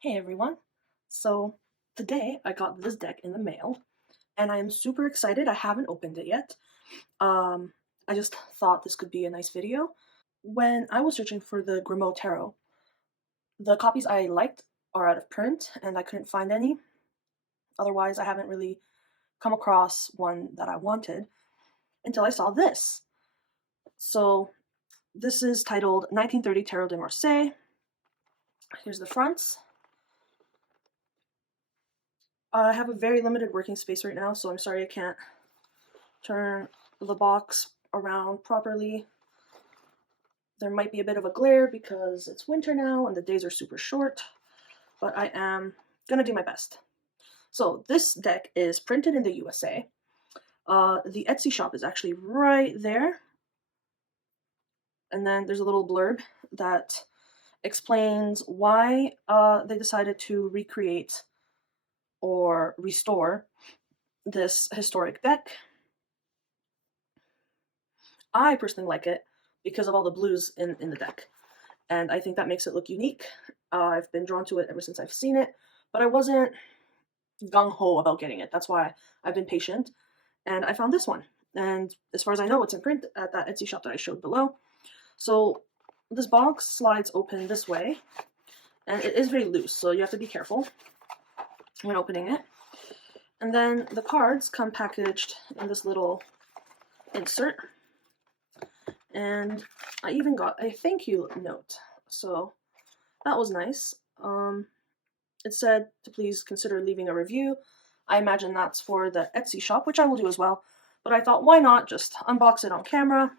Hey everyone! So today I got this deck in the mail and I am super excited. I haven't opened it yet. Um, I just thought this could be a nice video. When I was searching for the Grimaud Tarot, the copies I liked are out of print and I couldn't find any. Otherwise, I haven't really come across one that I wanted until I saw this. So this is titled 1930 Tarot de Marseille. Here's the front. I have a very limited working space right now, so I'm sorry I can't turn the box around properly. There might be a bit of a glare because it's winter now and the days are super short, but I am gonna do my best. So this deck is printed in the USA. The Etsy shop is actually right there. And then there's a little blurb that explains why they decided to recreate or restore this historic deck. I personally like it because of all the blues in the deck, and I think that makes it look unique. I've been drawn to it ever since I've seen it, but I wasn't gung-ho about getting it. That's why I've been patient, and I found this one. And as far as I know, it's in print at that Etsy shop that I showed below. So this box slides open this way, and it is very loose, so you have to be careful when opening it. And then the cards come packaged in this little insert. And I even got a thank you note, so that was nice. It said to please consider leaving a review. I imagine that's for the Etsy shop, which I will do as well, but I thought why not just unbox it on camera,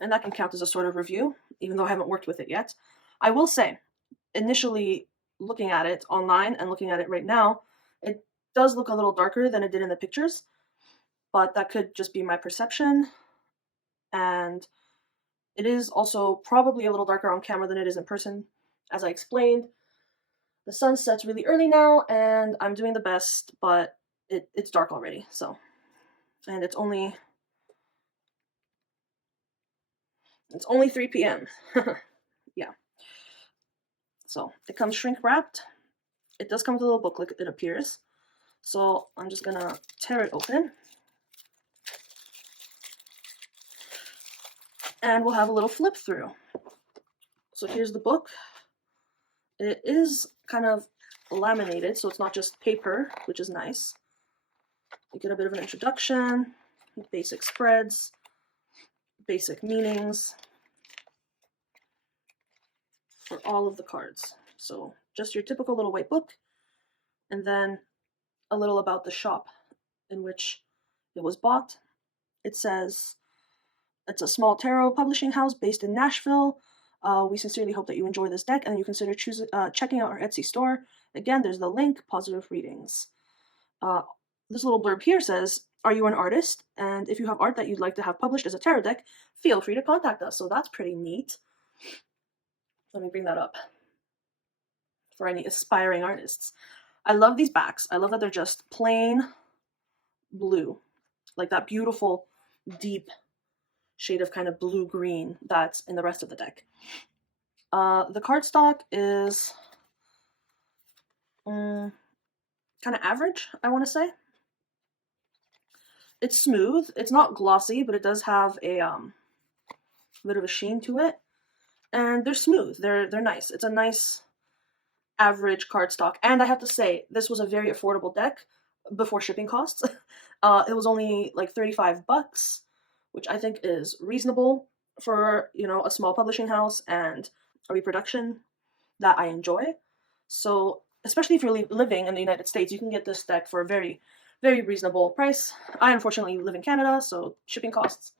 and that can count as a sort of review, even though I haven't worked with it yet. I will say, initially looking at it online and looking at it right now, it does look a little darker than it did in the pictures, but that could just be my perception, and it is also probably a little darker on camera than it is in person, as I explained. The sun sets really early now, and I'm doing the best, but it's dark already, so. And it's only 3 p.m. Yeah. So it comes shrink wrapped. It does come with a little booklet, it appears. So I'm just gonna tear it open. And we'll have a little flip through. So here's the book. It is kind of laminated, so it's not just paper, which is nice. You get a bit of an introduction, basic spreads, basic meanings for all of the cards. So just your typical little white book, and then a little about the shop in which it was bought. It says it's a small tarot publishing house based in Nashville. We sincerely hope that you enjoy this deck and you consider checking out our Etsy store. Again, there's the link, positive readings. This little blurb here says, are you an artist? And if you have art that you'd like to have published as a tarot deck, feel free to contact us. So that's pretty neat. Let me bring that up for any aspiring artists. I love these backs. I love that they're just plain blue, like that beautiful, deep shade of kind of blue-green that's in the rest of the deck. The cardstock is kind of average, I want to say. It's smooth. It's not glossy, but it does have a bit of a sheen to it. And they're smooth. They're nice. It's a nice average cardstock. And I have to say, this was a very affordable deck before shipping costs. It was only like 35 bucks, which I think is reasonable for, you know, a small publishing house and a reproduction that I enjoy. So, especially if you're living in the United States, you can get this deck for a very, very reasonable price. I unfortunately live in Canada, so shipping costs,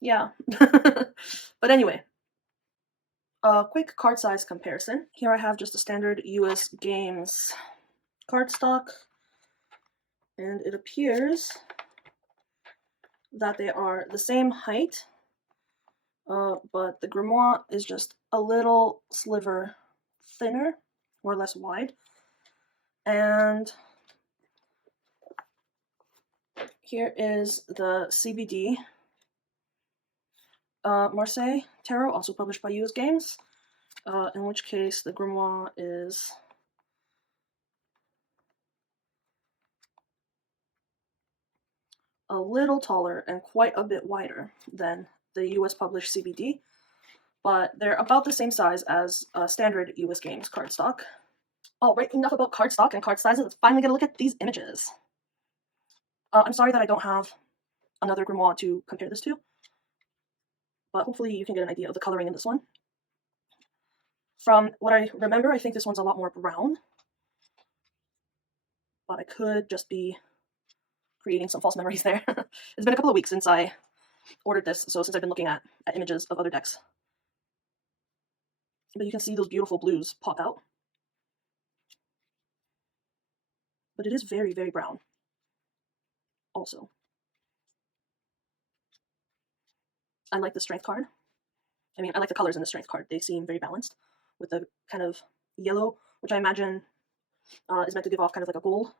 yeah. But anyway, a quick card size comparison. Here I have just a standard US Games cardstock, and it appears that they are the same height, but the grimoire is just a little sliver thinner, or less wide. And here is the CBD Marseille Tarot, also published by US Games. in which case the grimoire is a little taller and quite a bit wider than the US published CBD, but they're about the same size as standard US Games cardstock. Alright, enough about cardstock and card sizes. Let's finally get a look at these images. I'm sorry that I don't have another grimoire to compare this to, but hopefully you can get an idea of the coloring in this one. From what I remember, I think this one's a lot more brown, but I could just be creating some false memories there. It's been a couple of weeks since I ordered this, so since I've been looking at images of other decks. But you can see those beautiful blues pop out. But it is very, very brown also. I like the strength card. I mean, I like the colors in the strength card. They seem very balanced with the kind of yellow, which I imagine is meant to give off kind of like a gold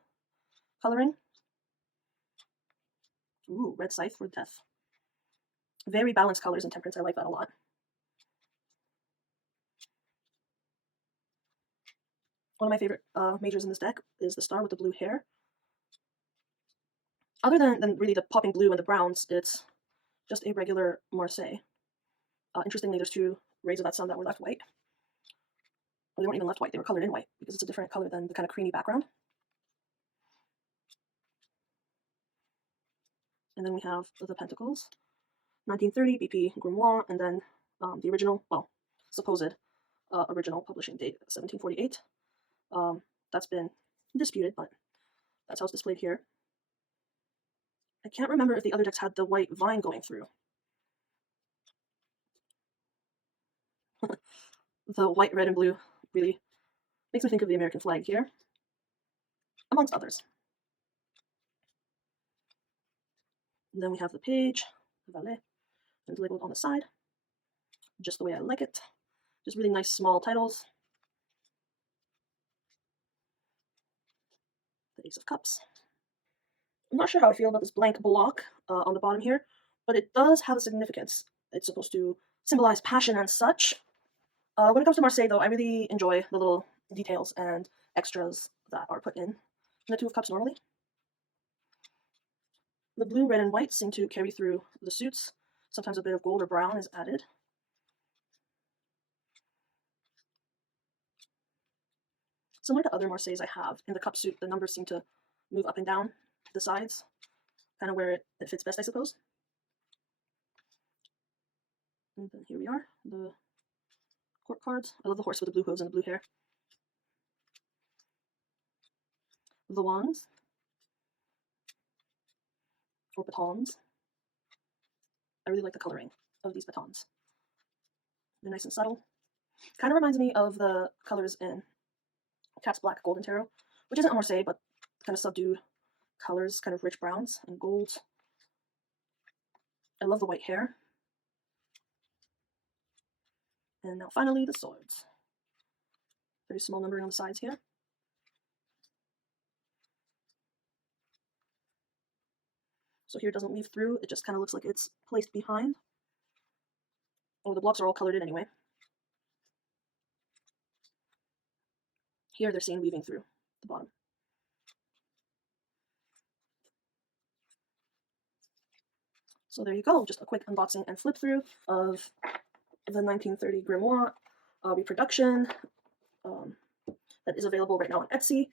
coloring. Ooh, red scythe for death. Very balanced colors in Temperance. I like that a lot. One of my favorite majors in this deck is the star with the blue hair. Other than really the popping blue and the browns, it's just a regular Marseille. Interestingly, there's two rays of that sun that were left white. Or they weren't even left white, they were colored in white, because it's a different color than the kind of creamy background. And then we have the Pentacles, 1930 BP Grimoire, and then the original, well, supposed original publishing date, 1748. That's been disputed, but that's how it's displayed here. I can't remember if the other decks had the white vine going through. The white, red, and blue really makes me think of the American flag here, amongst others. And then we have the page, valet, and labeled on the side, just the way I like it. Just really nice small titles. The Ace of Cups. I'm not sure how I feel about this blank block on the bottom here, but it does have a significance. It's supposed to symbolize passion and such. When it comes to Marseille, though, I really enjoy the little details and extras that are put in the Two of Cups normally. The blue, red, and white seem to carry through the suits. Sometimes a bit of gold or brown is added. Similar to other Marseilles I have, in the cup suit, the numbers seem to move up and down the sides, kind of where it fits best, I suppose. And then here we are, the court cards. I love the horse with the blue hooves and the blue hair. The wands, or batons. I really like the coloring of these batons. They're nice and subtle. Kind of reminds me of the colors in Cat's Black Golden Tarot, which isn't a Marseille, but kind of subdued colors, kind of rich browns and golds. I love the white hair. And now finally the swords. Very small numbering on the sides here. So here it doesn't weave through, it just kind of looks like it's placed behind. Oh, the blocks are all colored in anyway. Here they're seen weaving through the bottom. So there you go, just a quick unboxing and flip through of the 1930 Grimoire reproduction that is available right now on Etsy.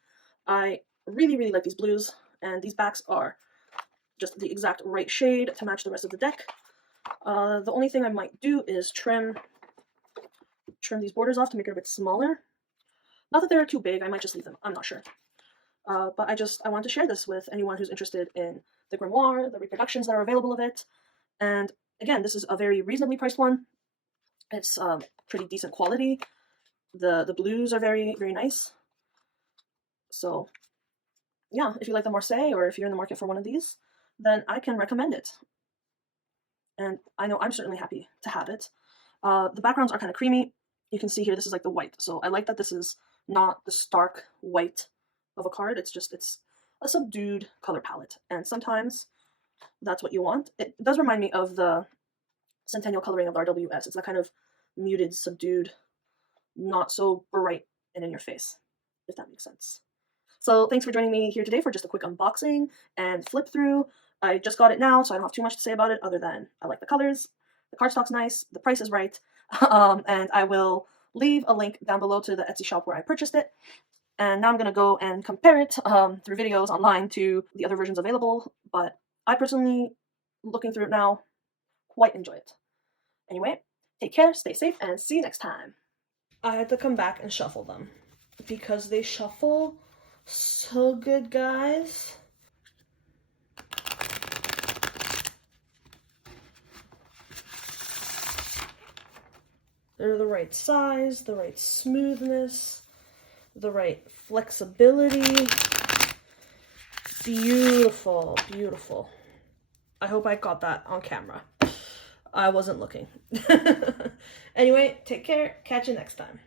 I really, really like these blues, and these backs are just the exact right shade to match the rest of the deck. The only thing I might do is trim these borders off to make it a bit smaller. Not that they're too big, I might just leave them, I'm not sure. But I want to share this with anyone who's interested in the grimoire, the reproductions that are available of it. And again, this is a very reasonably priced one. It's pretty decent quality. The blues are very, very nice. So yeah, if you like the Marseille, or if you're in the market for one of these, then I can recommend it. And I know I'm certainly happy to have it. The backgrounds are kind of creamy. You can see here, this is like the white. So I like that this is not the stark white of a card. It's a subdued color palette. And sometimes that's what you want. It does remind me of the Centennial coloring of the RWS. It's that kind of muted, subdued not so bright and in your face, if that makes sense. So thanks for joining me here today for just a quick unboxing and flip through. I just got it now, so I don't have too much to say about it other than I like the colors, the cardstock's nice, the price is right, and I will leave a link down below to the Etsy shop where I purchased it. And now I'm going to go and compare it through videos online to the other versions available, but I personally, looking through it now, quite enjoy it. Anyway, take care, stay safe, and see you next time. I had to come back and shuffle them because they shuffle so good, guys. They're the right size, the right smoothness, the right flexibility. Beautiful, beautiful. I hope I got that on camera. I wasn't looking. Anyway, take care. Catch you next time.